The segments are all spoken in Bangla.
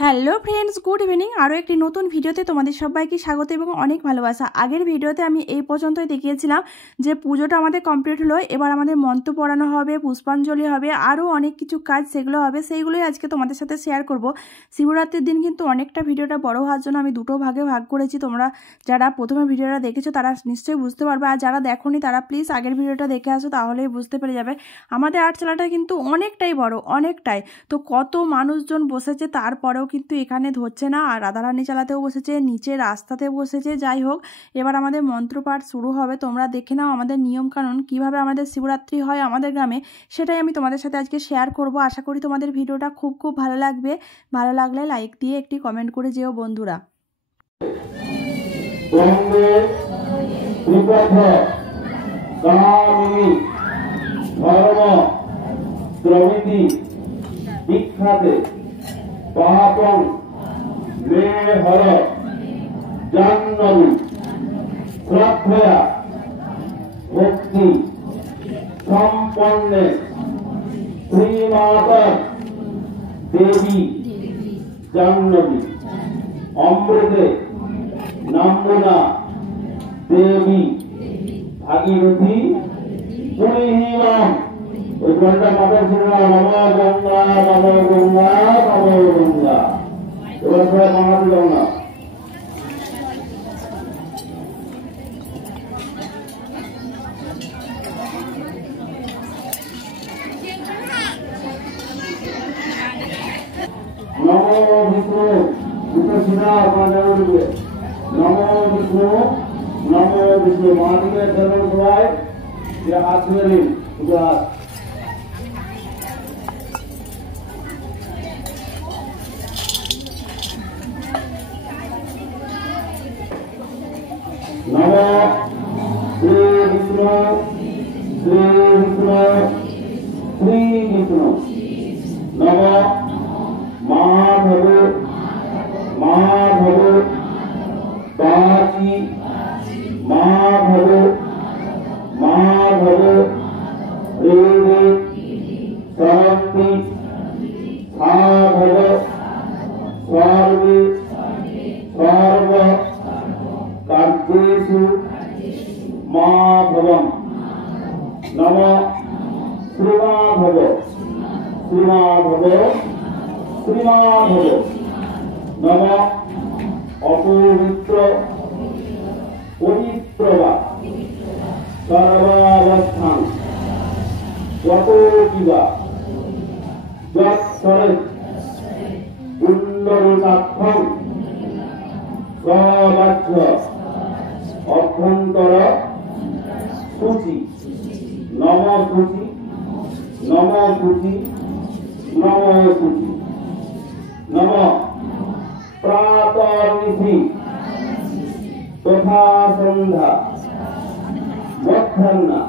Hello friends, good evening. আরও একটি নতুন ভিডিওতে তোমাদের সবাইকে স্বাগত এবং অনেক ভালোবাসা। আগের ভিডিওতে আমি এই পর্যন্তই দেখিয়েছিলাম যে পুজোটা আমাদের কমপ্লিট হলো, এবার আমাদের মন্ত্র পড়ানো হবে, পুষ্পাঞ্জলি হবে, আরও অনেক কিছু কাজ সেগুলো হবে, সেইগুলোই আজকে তোমাদের সাথে শেয়ার করব। শিবরাত্রির দিন কিন্তু অনেকটা ভিডিওটা বড় হওয়ার জন্য আমি দুটো ভাগে ভাগ করেছি। তোমরা যারা প্রথমে ভিডিওটা দেখেছো তারা নিশ্চয়ই বুঝতে পারবে, আর যারা দেখোনি তারা প্লিজ আগের ভিডিওটা দেখে আসো, তাহলেই বুঝতে পেরে যাবে। আমাদের আটচালাটা কিন্তু অনেকটাই বড়, অনেকটাই। তো কত মানুষজন বসেছে, তারপরেও কিন্তু এখানে ধরছে না। আর রাধারানী চালাতেও বসেছে, নিচে রাস্তাতে বসেছে। যাই হোক, এবার আমাদের মন্ত্রপাঠ শুরু হবে। তোমরা দেখে নাও আমাদের নিয়ম কানুন, কিভাবে আমাদের শিবরাত্রি হয় আমাদের গ্রামে, সেটাই আমি তোমাদের সাথে আজকে শেয়ার করব। আশা করি তোমাদের ভিডিওটা খুব খুব ভালো লাগবে। ভালো লাগলে লাইক দিয়ে একটি কমেন্ট করে যেও বন্ধুরা। বিখ্যাতে পাপং মে হর জাহ্নবী শ্রদ্ধয়া ভক্তি সম্পন্নে শ্রীমাতা দেবী জাহ্নবী অমৃতে নাম্বনা দেবী ভাগীরথী পুরীহিমাম। ওই ঘন্টা মাথা ছিল নম গঙ্গা নম গঙ্গা নম গঙ্গা। এবার সবাই বাংলাতে যাও না। নম বিষ্ণু দুটো সিনা আপনার উঠবে। নম বিষ্ণু নম বিষ্ণু মাটিকে ধরুন সবাই, হাত ধরে নিন দুটো হাত। নম শ্রী বিষ্ণু শ্রী বিষ্ণু শ্রী বিষ্ণু। নম মাধব মাধব বাচি মাধব মাধব হৃদে শান্তি সাধব সর্বে সর্ব কার্যেষু মাধবম। নম শ্রীমাধব শ্রীমাধব শ্রীমাধব। নম অপবিত্র পবিত্রবা সর্বাবস্থান যত কিবা যৎসরে কুণ্ডলিকাক্ষং সবাচ্য অভ্যন্তর সূচি। নম সূচি নম সূচি নম সূচি। নম প্রাতর্নিশি তথা সন্ধ্যা মধ্যাহ্না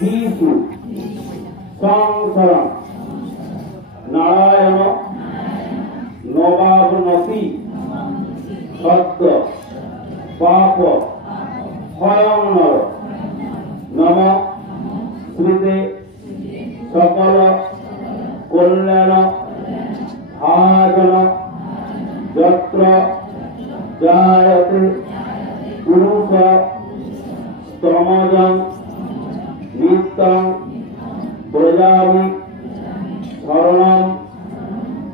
দিশু সংসরণ নারায়ণ নবাবনতি সত্য পাপ ক্ষয়ং নর। নম শ্রীতে সকল কল্যাণ ভাজন যত্র জায়তে পুরুষ স্তমজং নিত্যং ব্রজামি শরণং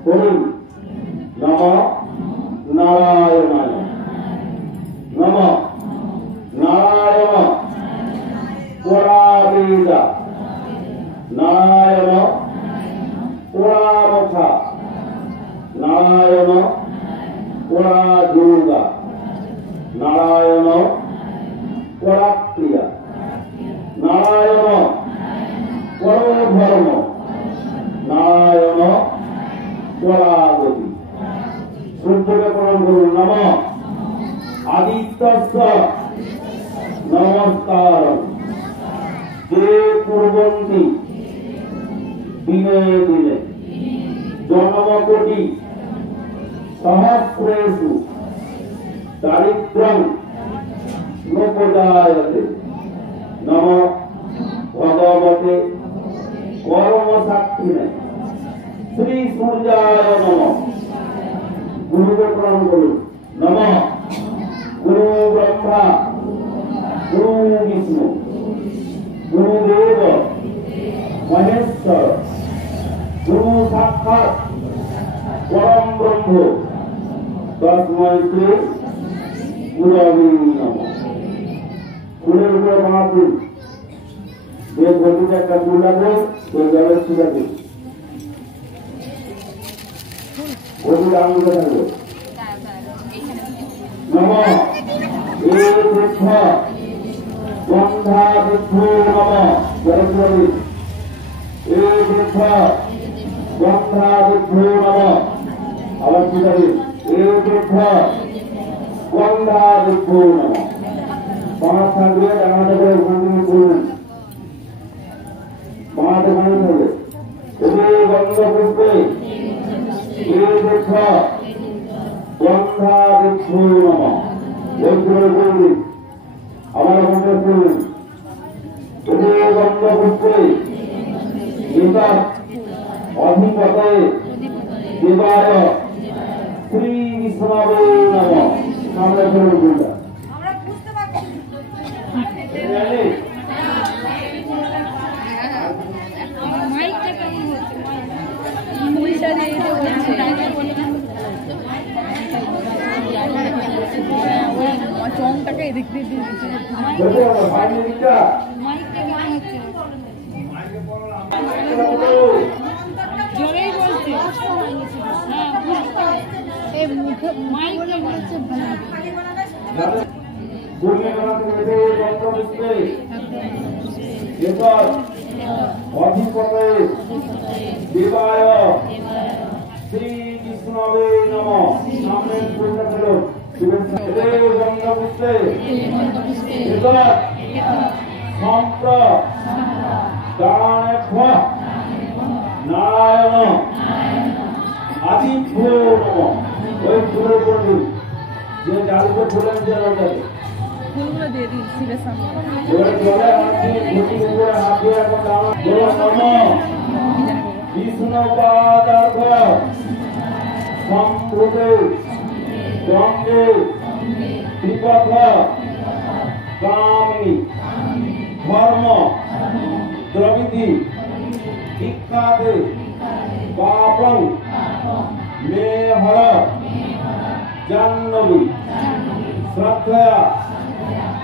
হরি। নম নারায়ণায়। নম নারায়ণ পুরাবেদা নারায়ণ পুরামুখা নারায়ণ পুরাযোগা নারায়ণ পুরাক্রিয়া নারায়ণ পরধর্ম নারায়ণ পরাগতি। সূর্যকে প্রণাম করুন। নম আদিত্যস্য নমস্কার যে কুর্বন্তি দিনে দিনে জন্মকোটি সহস্রেষু দারিদ্র্যং নোপজায়তে। নম ভগবতে কর্ম সাক্ষী শ্রী সূর্যায় নমঃ। গুরুকে প্রণাম করুন। নমঃ গুরু ব্রহ্মা গুরু বিষ্ণু গুরুদেব মহেশ্বর গুরু সাক্ষাৎ পরম ব্রহ্ম তস্मै শ্রী গুরবে নমঃ। ফুলের উপরে বানাতে যে গতিতে একটা ফুল লাগবে ওই জলের ছিটাতে গতির আঙুলে থাকবে। নমঃ এ বৃক্ষ গন্ধা বৃক্ষ নমঃ জলস্বরী এ বৃক্ষ গন্ধা বৃক্ষ নমঃ আবার ছিটাতে এ বৃক্ষ গন্ধা বৃক্ষ নমঃ। পাঁচ থাকবে ডাঙাতে করে ওখানে করবেন পাঁচে ওখানে থাকবে এ গন্ধ পুষ্পে এ বৃক্ষ গন্ধা বৃক্ষ নমঃ ওই করে করবেন আবার ওখানে করবেন এ গন্ধ পুষ্পে গীতা অধিপতে দেবায় শ্রী বিষ্ণবে নমঃ সামনে করে বলবেন। চংটাকে এদিক দিয়ে দিয়েছে জোরেই বলছে এই মুখে মাইকটা বলছে অধিপতে দেবায় শ্রী বিষ্ণবে নমঃ সামনে ফুলটা ফেলো গন্ধপুষ্পে সম্প্র দানেভ্য নারায়ণ আদিভ্যো নমঃ। ওই ফুলের পড়ি যে জালকে ফুলের দিয়ে রাখবে ফুলগুলো দিয়ে দিন শিবের সামনে ওই জলে হাত দিয়ে ঘুটি উপরে হাত দিয়ে এখন দাঁড়ান নমঃ বিষ্ণু পাদার্ঘ সম্প্রতে গঙ্গে ত্রিপথ কামিনী ধর্ম দ্রবিধি বিখ্যাতে পাপং মে হর জাহ্নবী শ্রদ্ধয়া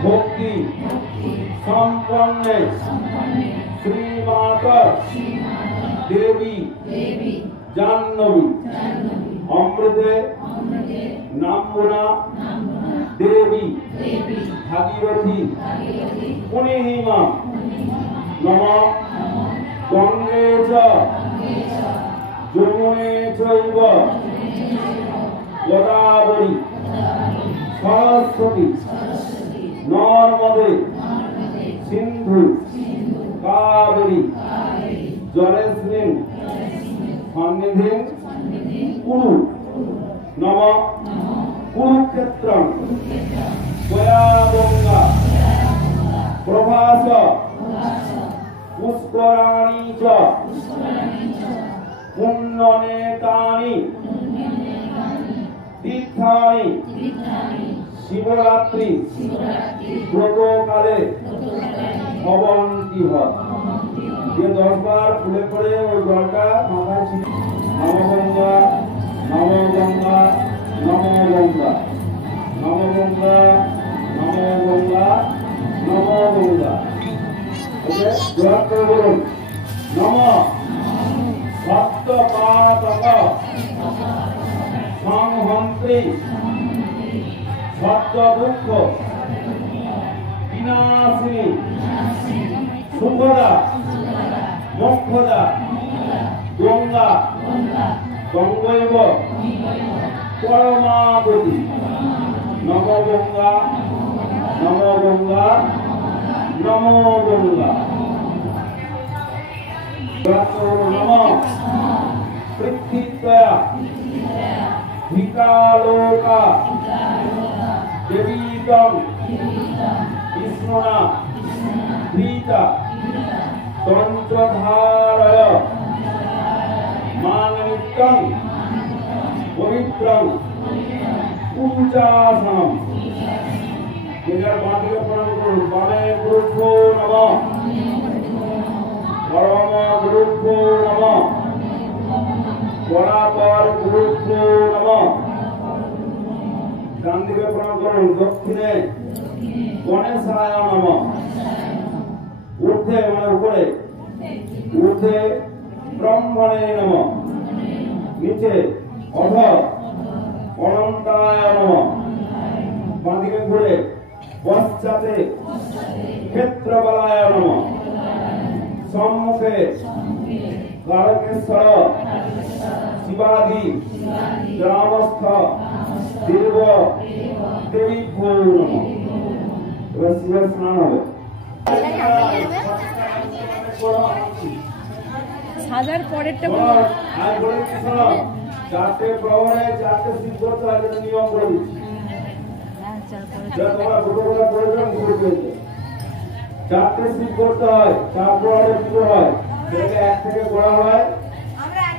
ভক্তি সম্পন্নে শ্রীমাতা দেবী জাহ্নবী অমৃতে নামগুণা দেবী ভাগীরথী পুনিহিমা নমঃ গঙ্গে চ যমুনে চৈব গোদাবরী সরস্বতী নর্মদে সিন্ধু কাবেরী জলেস্মিন সন্নিধিং কুরু নমঃ কুরুক্ষেত্রং গয়া প্রভাস পুষ্করাণি চ পুণ্যনেতানি তীর্থানি শিবরাত্রি ব্রতকালে ভবন্তি হয়। যে 10 বার ফুলে করে ওই জলটা মাথায় ছিটে নমগঙ্গা নমগঙ্গা নমগঙ্গা নমগঙ্গা নমগঙ্গা নমগঙ্গা ওকে জোর করে বলুন নমঃ সত্যপাতক সংহন্ত্রী সত্য দুঃখ বিনাশিনী শুভদা মোক্ষদা গঙ্গা গঙ্গৈব পরমাগতি নমগঙ্গা নমগঙ্গা নমগঙ্গা নমঃ পৃথিব্যা ভিকালোকা দেবীতং বিষ্ণুনা ধৃতা তন্ত্রধারয় মাননিত্যং পবিত্রং পূজাসনম এবার বাদিকে প্রণাম করুন বামে গুরুভ্যো নমঃ পরম গুরুভ্যো নমঃ পরাপর গুরুভ্যো নমঃ ডান দিকে প্রণাম করুন দক্ষিণে গণেশায় নমঃ ঊর্ধ্বে মানে উপরে ঊর্ধ্বে ব্রহ্মণে নমঃ নিচে অধ অনন্তায় নমঃ বাঁদিকে ঘুরে পশ্চাতে ক্ষেত্রবলায় নমঃ সম্মুখে কারকেশ্বর শিবাদি গ্রামস্থ দেব দেবীভ্যো নমঃ এবার শিবের স্নান হবে সাজার পরেরটা আর বলে চারটে প্রহরে চারটে শিব করতে হয় যেটা নিয়ম করে দিচ্ছি তোমরা দুটোবেলা করে দেবেন চারটে শিব করতে হয় চার প্রহরে পুজো হয় সেটাকে এক থেকে করা হয়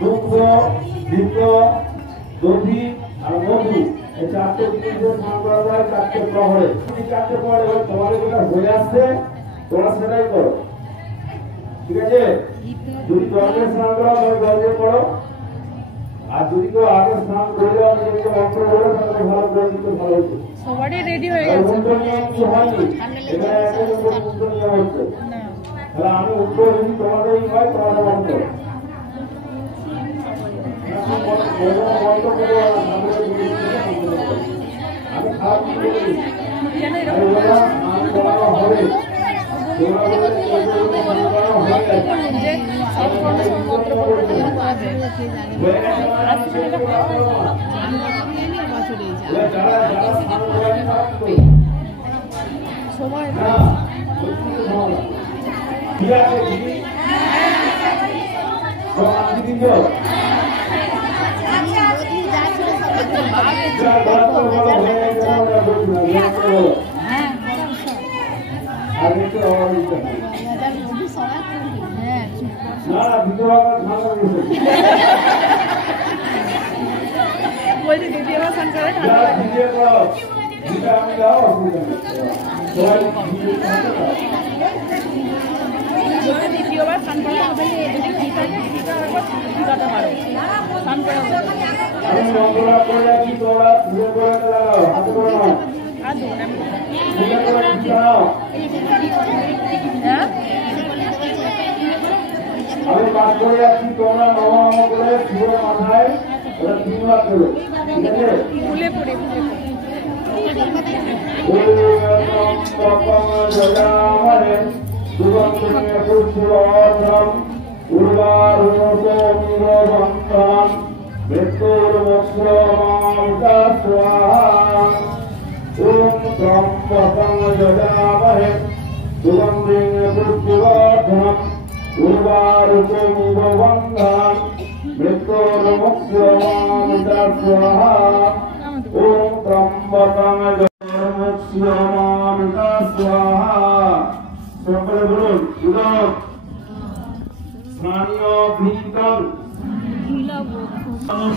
দুগ্ধ দীপ্ত দধি আর মধু এই চারটে জিনিস দিয়ে স্নান করা হয় চারটে প্রহরে চারটে প্রহরে তোমাদের যেটা হয়ে আসছে তোমরা সেটাই করো ঠিক আছে যদি জলে স্নান করো তবে জল দিয়ে করো আর যদি কেউ আগে স্নান করে দেওয়া নিজেকে মন্ত্র বলে তাহলে ভালো করে দিতে ভালো হচ্ছে সবারই রেডি হয়ে গেছে উল্টো নিয়ম কি হয়নি এখানে একটা উল্টো নিয়ম হচ্ছে তাহলে আমি উল্টো যদি তোমাদেরই হয় তোমাদের মন্ত্র আমি খারাপ কিছু করি আমি বলানো হবে তোমরা বলে যে সব সম্পত্র করতে হবে সময় বলছি দ্বিতীয়বার স্নান করে দ্বিতীয়বার স্নান করা হবে যদি টিকাটা পারো স্নান করা হবে আর হ্যাঁ আমি পাঠ করে যাচ্ছি তোমরা নম করে শিবের মাথায় ওরা তিনবার করো ঠিক আছে ফুলে পড়ে সকলে বলুন স্থানীয় ভীতং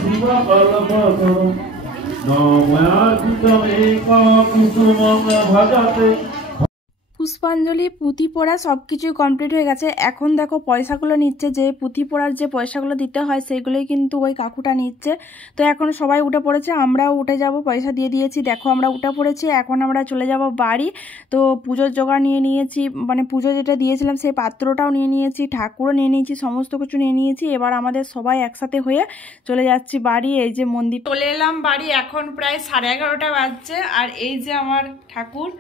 শিব কল্পতরু নময়ার্পিতম একম কুসুমং ভজতে। পুষ্পাঞ্জলি পুঁথি পড়া সব কিছুই কমপ্লিট হয়ে গেছে। এখন দেখো পয়সাগুলো নিচ্ছে, যে পুঁথি পড়ার যে পয়সাগুলো দিতে হয় সেগুলোই কিন্তু ওই কাকুটা নিচ্ছে। তো এখন সবাই উঠে পড়েছে, আমরাও উঠে যাব, পয়সা দিয়ে দিয়েছি। দেখো আমরা উঠে পড়েছি, এখন আমরা চলে যাব বাড়ি। তো পুজোর জোগাড় নিয়ে নিয়েছি, মানে পুজো যেটা দিয়েছিলাম সেই পাত্রটাও নিয়ে নিয়েছি, ঠাকুরও নিয়ে নিয়েছি, সমস্ত কিছু নিয়ে নিয়েছি। এবার আমাদের সবাই একসাথে হয়ে চলে যাচ্ছি বাড়ি। এই যে মন্দির চলে এলাম বাড়ি, এখন প্রায় 11:30 বাজছে। আর এই যে আমার ঠাকুর।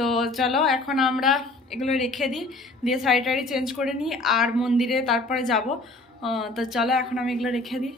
তো চলো এখন আমরা এগুলো রেখে দিই, দিয়ে শাড়ি টাড়ি চেঞ্জ করে নিই আর মন্দিরে তারপরে যাব। তো চলো এখন আমি এগুলো রেখে দিই।